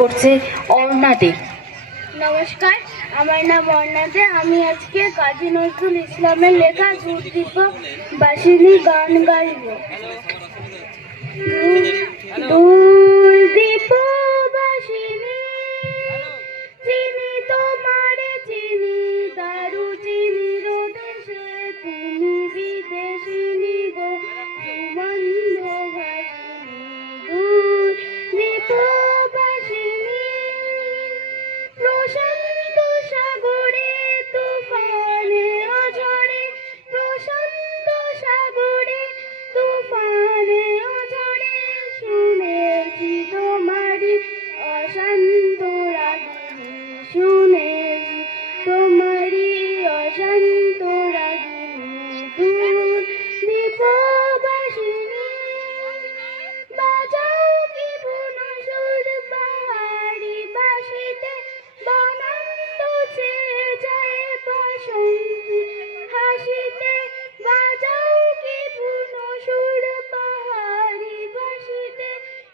করছে অর্ণা দে। নমস্কার, আমার নাম অর্ণা দে। আমি আজকে কাজী নজরুল ইসলামের লেখা দূরদীপ বাসিনী গান গাইব। দূরদীপ বাসিনী চিনি তোমারে চিনি, দারু চিনি রো দেশে, তুমি বিদেশিনী গো সুমন্ধ ভাসিনী। দূরদীপ বাসিনী প্রশান্ত সাগরে তুফানে ঝড়ে, প্রশান্ত সাগরে তুফানে ঝড়ে শুনেছি তোমারি অশান্ত রাগিনী, শুনেছি তোমারি অশান্ত রাগিনী। দূরদীপ বাসিনী বাজাও কি বুন সুর পাহাড়ি বাসিতে, বনন্ত ছেয়ে যায় বাসন্তী হাসিতে। বাজাও কি বুন সুর পাহাড়ি বাসিতে,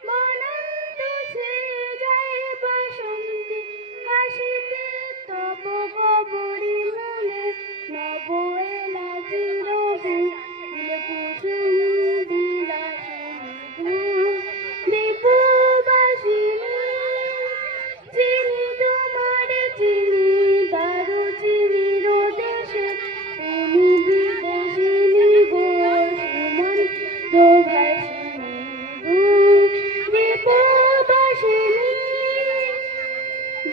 বনন্ত ছেয়ে যায় বাসন্তী হাসিতে। তব গবরি মনে নব এলা চিরদিন, দিলে কুসুম বিলাসিনী। দূরদীপ বাসিনী চিনি তোমারে চিনি, দারু চিনি রো দেশে, তুমি বিদেশিনী গো সুমন্ত ভাসিনী। দূরদীপ বাসিনী,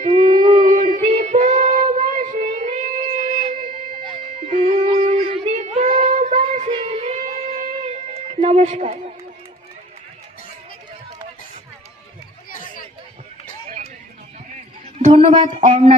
দূরদীপ বাসিনী, দূরদীপ বাসিনী। নমস্কার। ধন্যবাদ অর্ণা।